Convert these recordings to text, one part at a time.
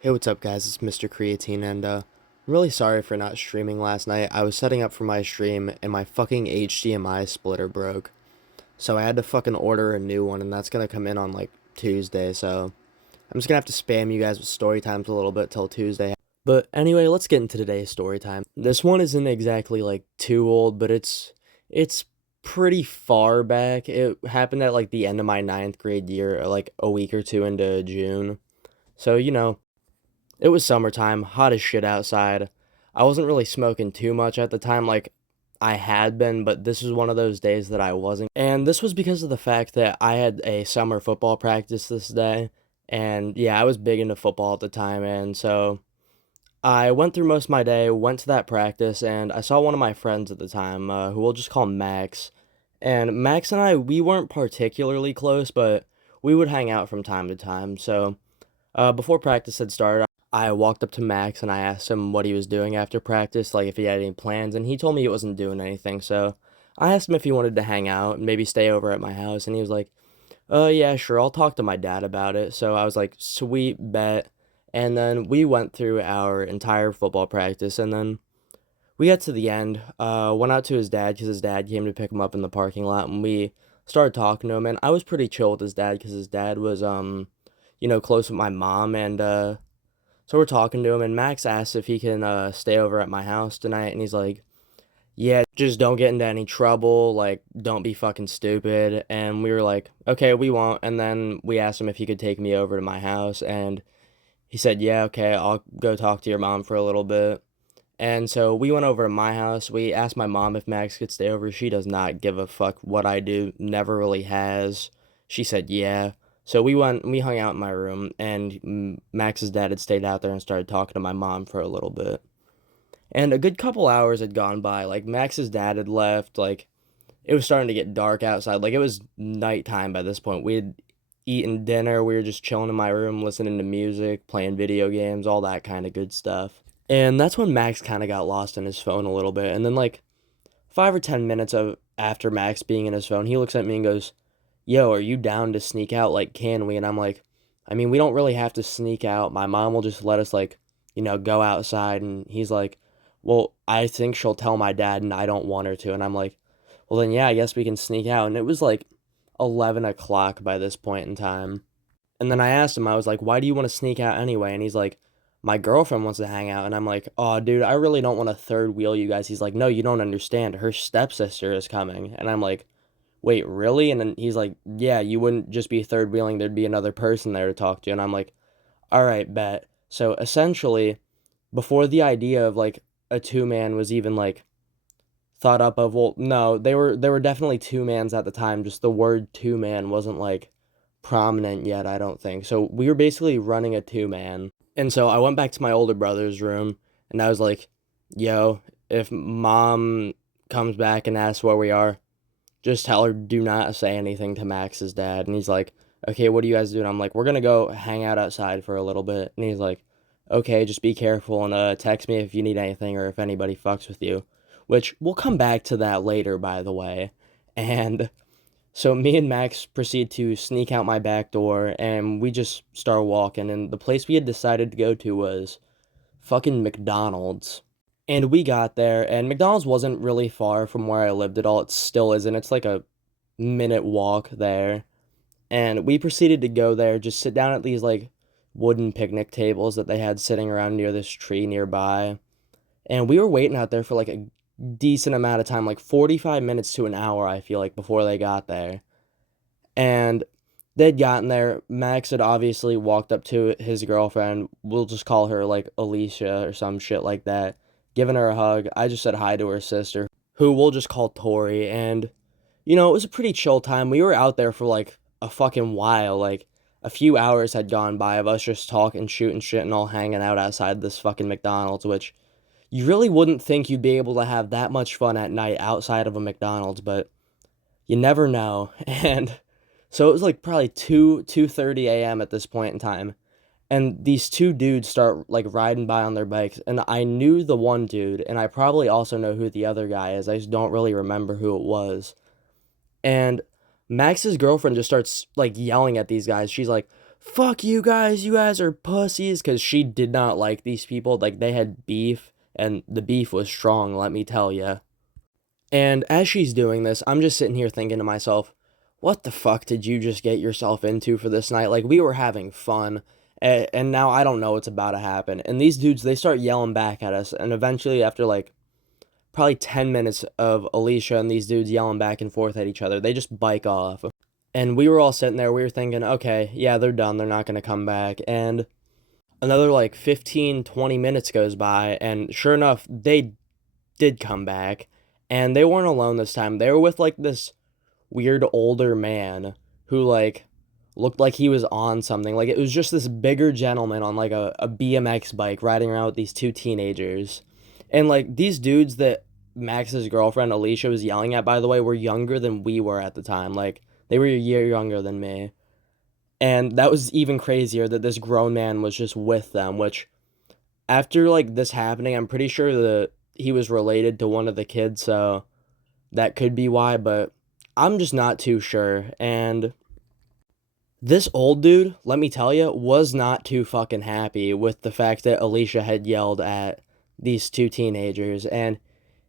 Hey, what's up, guys? It's Mr. Creatine, and I'm really sorry for not streaming last night. I was setting up for my stream, and my fucking HDMI splitter broke. So I had to fucking order a new one, and that's gonna come in on, like, Tuesday, so I'm just gonna have to spam you guys with story times a little bit till Tuesday. But anyway, let's get into today's story time. This one isn't exactly, like, too old, but it's pretty far back. It happened at, like, the end of my ninth grade year, like, a week or two into June. So, it was summertime, hot as shit outside. I wasn't really smoking too much at the time, like I had been, but this was one of those days that I wasn't. And this was because of the fact that I had a summer football practice this day. And yeah, I was big into football at the time. And so I went through most of my day, went to that practice, and I saw one of my friends at the time, who we'll just call Max. And Max and I, we weren't particularly close, but we would hang out from time to time. So before practice had started, I walked up to Max and I asked him what he was doing after practice, like if he had any plans, and he told me he wasn't doing anything. So I asked him if he wanted to hang out and maybe stay over at my house, and he was like, yeah, sure, I'll talk to my dad about it." So I was like, "Sweet bet." And then we went through our entire football practice, and then we got to the end, went out to his dad because his dad came to pick him up in the parking lot, and we started talking to him, and I was pretty chill with his dad because his dad was, close with my mom, and, so we're talking to him, and Max asks if he can stay over at my house tonight, and he's like, "Yeah, just don't get into any trouble, like, don't be fucking stupid." And we were like, "Okay, we won't." And then we asked him if he could take me over to my house, and he said, "Yeah, okay, I'll go talk to your mom for a little bit." And so we went over to my house. We asked my mom if Max could stay over. She does not give a fuck what I do, never really has. She said, "Yeah." So we hung out in my room, and Max's dad had stayed out there and started talking to my mom for a little bit. And a good couple hours had gone by. Like, Max's dad had left. Like, it was starting to get dark outside. Like, it was nighttime by this point. We had eaten dinner. We were just chilling in my room, listening to music, playing video games, all that kind of good stuff. And that's when Max kind of got lost in his phone a little bit. And then, like, 5 or 10 minutes of after Max being in his phone, he looks at me and goes, "Yo, are you down to sneak out? Like, can we?" And I'm like, "I mean, we don't really have to sneak out. My mom will just let us, like, go outside." And he's like, "Well, I think she'll tell my dad, and I don't want her to." And I'm like, "Well, then, yeah, I guess we can sneak out." And it was like 11 o'clock by this point in time. And then I asked him, I was like, "Why do you want to sneak out anyway?" And he's like, "My girlfriend wants to hang out." And I'm like, "Oh, dude, I really don't want to third wheel you guys." He's like, "No, you don't understand. Her stepsister is coming." And I'm like, "Wait, really?" And then he's like, "Yeah, you wouldn't just be third wheeling. There'd be another person there to talk to." And I'm like, "All right, bet." So essentially, before the idea of like a two man was even like thought up of, well, no, they were definitely two mans at the time. Just the word two man wasn't like prominent yet, I don't think. So we were basically running a two man. And so I went back to my older brother's room and I was like, "Yo, if mom comes back and asks where we are, just tell her do not say anything to Max's dad." And he's like, "Okay, what are you guys doing?" I'm like, "We're gonna go hang out outside for a little bit." And he's like, "Okay, just be careful and text me if you need anything or if anybody fucks with you." Which we'll come back to that later, by the way. And so me and Max proceed to sneak out my back door and we just start walking. And the place we had decided to go to was fucking McDonald's. And we got there, and McDonald's wasn't really far from where I lived at all. It still isn't. It's like a minute walk there. And we proceeded to go there, just sit down at these like wooden picnic tables that they had sitting around near this tree nearby. And we were waiting out there for like a decent amount of time, like 45 minutes to an hour, I feel like, before they got there. And they'd gotten there. Max had obviously walked up to his girlfriend. We'll just call her like Alicia or some shit like that, giving her a hug. I just said hi to her sister, who we'll just call Tori. And, it was a pretty chill time. We were out there for like a fucking while. Like, a few hours had gone by of us just talking, shooting shit, and all hanging out outside this fucking McDonald's, which you really wouldn't think you'd be able to have that much fun at night outside of a McDonald's, but you never know. And so it was like probably 2:30 a.m. at this point in time. And these two dudes start like riding by on their bikes. And I knew the one dude, and I probably also know who the other guy is. I just don't really remember who it was. And Max's girlfriend just starts like yelling at these guys. She's like, fuck you guys are pussies, because she did not like these people. Like, they had beef, and the beef was strong, let me tell you. And as she's doing this, I'm just sitting here thinking to myself, what the fuck did you just get yourself into for this night? Like, we were having fun, and now I don't know what's about to happen. And these dudes, they start yelling back at us, and eventually, after like probably 10 minutes of Alicia and these dudes yelling back and forth at each other, they just bike off. And we were all sitting there, we were thinking, okay, yeah, they're done, they're not going to come back. And another like 15, 20 minutes goes by, and sure enough, they did come back. And they weren't alone this time. They were with like this weird older man who like looked like he was on something. Like, it was just this bigger gentleman on like a BMX bike riding around with these two teenagers. And like these dudes that Max's girlfriend Alicia was yelling at, by the way, were younger than we were at the time. Like, they were a year younger than me. And that was even crazier that this grown man was just with them, which after like this happening, I'm pretty sure that he was related to one of the kids, so that could be why, but I'm just not too sure. And this old dude, let me tell you, was not too fucking happy with the fact that Alicia had yelled at these two teenagers. And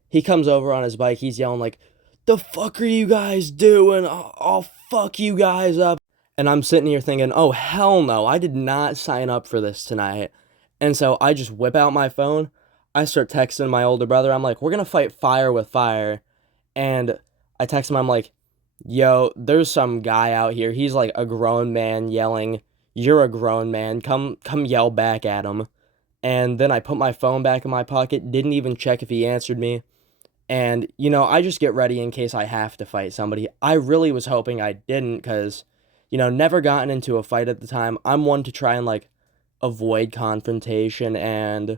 he comes over on his bike, he's yelling like, the fuck are you guys doing? I'll fuck you guys up. And I'm sitting here thinking, oh, hell no, I did not sign up for this tonight. And so I just whip out my phone. I start texting my older brother. I'm like, we're going to fight fire with fire. And I text him, I'm like, yo, there's some guy out here. He's like a grown man yelling, you're a grown man. Come yell back at him. And then I put my phone back in my pocket, didn't even check if he answered me. And, you know, I just get ready in case I have to fight somebody. I really was hoping I didn't because, you know, never gotten into a fight at the time. I'm one to try and, like, avoid confrontation, and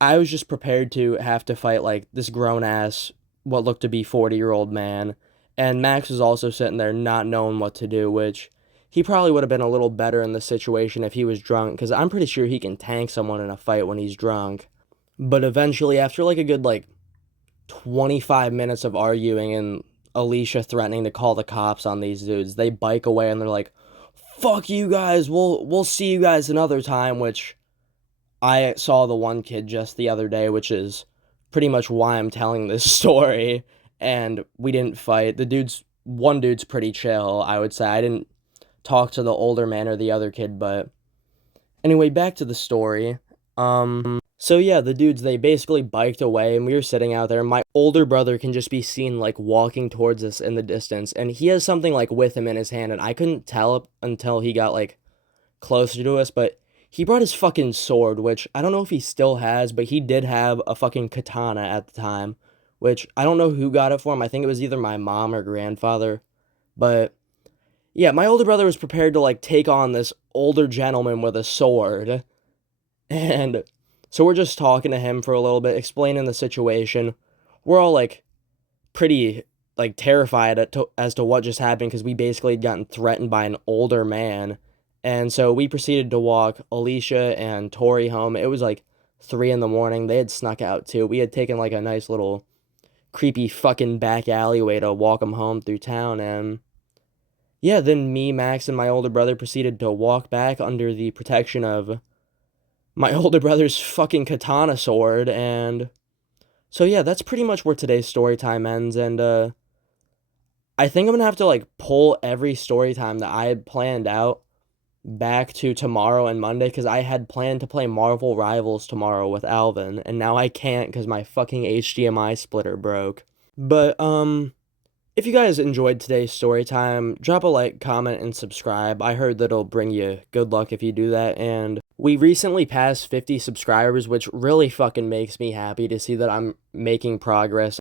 I was just prepared to have to fight, like, this grown-ass, what looked to be 40-year-old man. And Max was also sitting there not knowing what to do, which he probably would have been a little better in this situation if he was drunk, because I'm pretty sure he can tank someone in a fight when he's drunk. But eventually, after, like, a good, like, 25 minutes of arguing and Alicia threatening to call the cops on these dudes, they bike away and they're like, fuck you guys, we'll see you guys another time, which I saw the one kid just the other day, which is pretty much why I'm telling this story, and we didn't fight. One dude's pretty chill, I would say. I didn't talk to the older man or the other kid, but anyway, back to the story. So yeah, the dudes, they basically biked away, and we were sitting out there. My older brother can just be seen, like, walking towards us in the distance, and he has something, like, with him in his hand, and I couldn't tell until he got, like, closer to us, but he brought his fucking sword, which I don't know if he still has, but he did have a fucking katana at the time, which I don't know who got it for him. I think it was either my mom or grandfather, but yeah, my older brother was prepared to, like, take on this older gentleman with a sword, and so we're just talking to him for a little bit, explaining the situation. We're all, like, pretty, like, terrified as to what just happened, because we basically had gotten threatened by an older man. And so we proceeded to walk Alicia and Tori home. It was, like, 3 in the morning. They had snuck out, too. We had taken, like, a nice little creepy fucking back alleyway to walk them home through town. And yeah, then me, Max, and my older brother proceeded to walk back under the protection of my older brother's fucking katana sword. And so yeah, that's pretty much where today's story time ends. And I think I'm gonna have to, like, pull every story time that I had planned out back to tomorrow and Monday, because I had planned to play Marvel Rivals tomorrow with Alvin, and now I can't because my fucking HDMI splitter broke. But if you guys enjoyed today's story time, drop a like, comment, and subscribe. I heard that it'll bring you good luck if you do that, and we recently passed 50 subscribers, which really fucking makes me happy to see that I'm making progress.